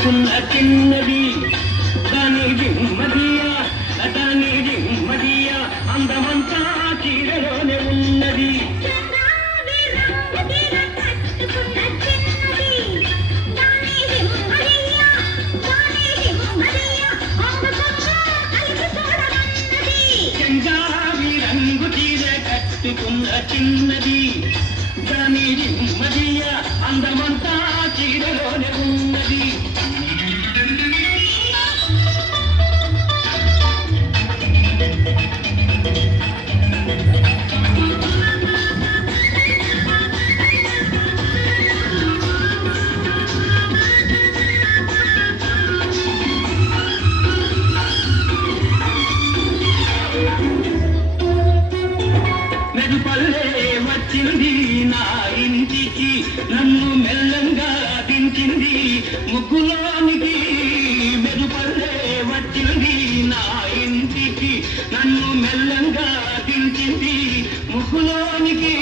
కట్టుకున్న చిన్నది దాని జిమ్మదియా దాని జిమ్మదియా అందమంతా చీరలోనే ఉన్నది. చెంగావి రంగు చీర కట్టుకున్న చిన్నది దాని జిమ్మదియా అందమంతా చీరలోనే ఉన్నది. మెరుపల్లే వచ్చింది నా ఇంటికి నన్ను మెల్లంగా దించింది ముగ్గులోనికి. మెరుపల్లే వచ్చింది నా ఇంటికి నన్ను మెల్లంగా దించింది ముగ్గులోనికి.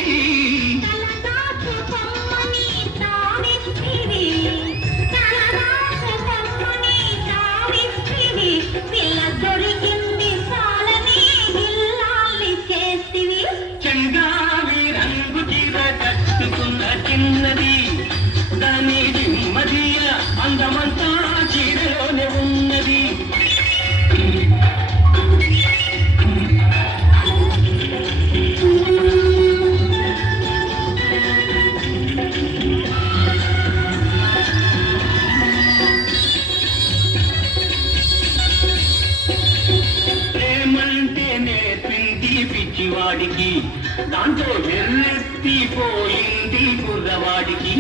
చెంగావి రంగు చీర కట్టుకున్న చిన్నది దాని జిమ్మదియ అందమంతా చీరలోనే ఉన్నది. పిచ్చివాడికి దాంతో వెర్రెత్తిపోయింది కుర్రవాడికి.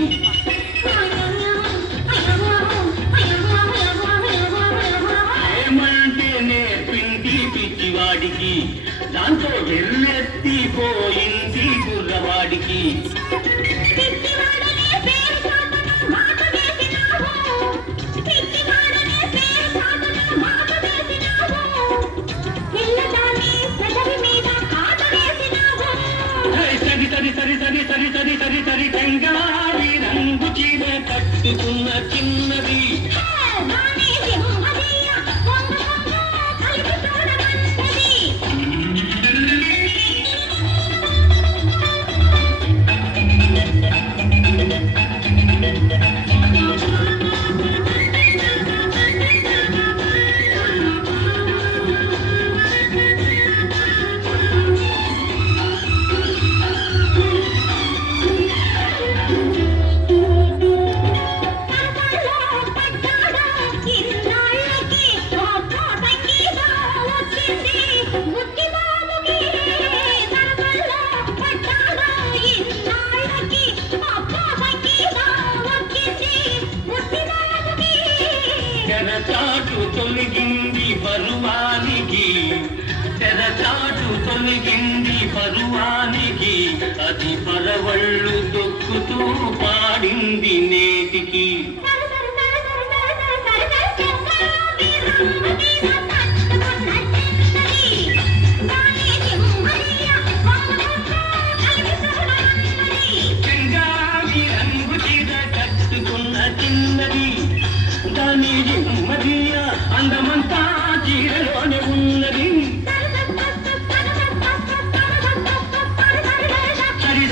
ఏమంటే నేర్పింది పిచ్చివాడికి దాంతో వెర్రెత్తిపోయింది కుర్రవాడికి. సరి చెంగావి రంగు చీర కట్టుకున్న చిన్నది తెరచాటు తొలగింది బరువానికి. తెరచాటు తొలగింది బరువానికి అది పరవళ్ళు తొక్కుతూ పాడింది నేటికి. చెంగావి రంగు చీర కట్టుకున్న చిన్నది దాని జిమ్మదియ అందమంతా చీరలోనే ఉన్నది. సరి